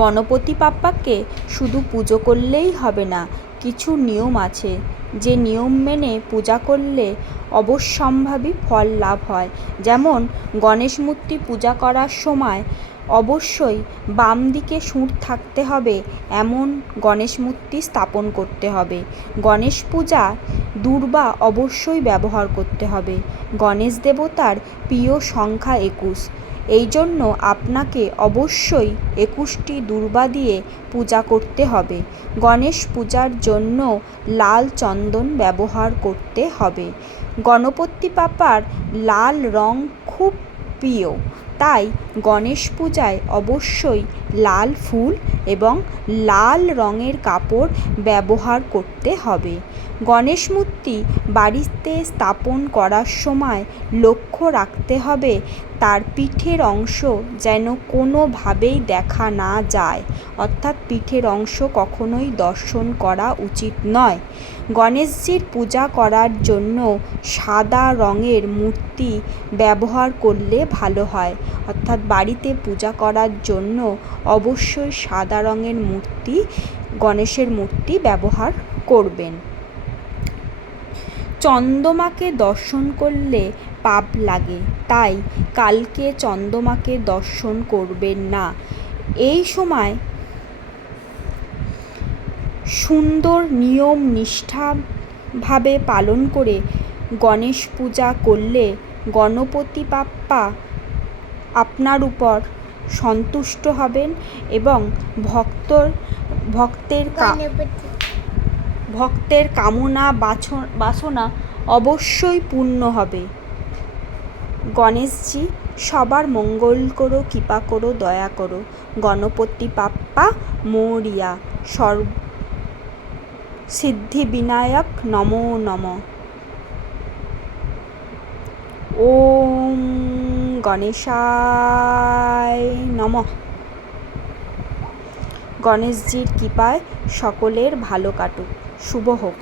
গণপতি বাপ্পাকে শুধু পুজো করলেই হবে না, কিছু নিয়ম আছে যে নিয়ম মেনে পূজা করলে অবশ্যম্ভাবী ফল লাভ হয়। যেমন গণেশ মূর্তি পূজা করার সময় অবশ্যই বাম দিকে সুর থাকতে হবে এমন গণেশ মূর্তি স্থাপন করতে হবে। গণেশ পূজা দূর্বা অবশ্যই ব্যবহার করতে হবে। গণেশ দেবতার প্রিয় সংখ্যা 21, এই জন্য আপনাকে অবশ্যই 21টি দূর্বা দিয়ে পূজা করতে হবে। গণেশ পূজার জন্য লাল চন্দন ব্যবহার করতে হবে। গণপতি বাপ্পার লাল রং খুব প্রিয়, তাই গণেশ পূজায় অবশ্যই লাল ফুল এবং লাল রঙের কাপড় ব্যবহার করতে হবে। গণেশ মূর্তি বাড়িতে স্থাপন করার সময় লক্ষ্য রাখতে হবে তার পিঠের অংশ যেন কোনোভাবেই দেখা না যায়, অর্থাৎ পিঠের অংশ কখনোই দর্শন করা উচিত নয়। গণেশজির পূজা করার জন্য সাদা রঙের মূর্তি ব্যবহার করলে ভালো হয়, অর্থাৎ বাড়িতে পূজা করার জন্য অবশ্যই সাদা রঙের মূর্তি, গণেশের মূর্তি ব্যবহার করবেন। চন্দ্রমাকে দর্শন করলে পাপ লাগে, তাই কালকে চন্দ্রমাকে দর্শন করবেন না। এই সময় সুন্দর নিয়ম নিষ্ঠাভাবে পালন করে গণেশ পূজা করলে গণপতি বাপ্পা আপনার উপর সন্তুষ্ট হবেন এবং ভক্তের কামনা বাসনা অবশ্যই পূর্ণ হবে। গণেশজি সবার মঙ্গল করো, কৃপা করো, দয়া করো। গণপতি বাপ্পা মোরিয়া। সিদ্ধিবিনায়ক নমো নমঃ। ওম গণেশায় নমঃ। গণেশজির কৃপায় সকলের ভালো কাটুক, শুভ হোক।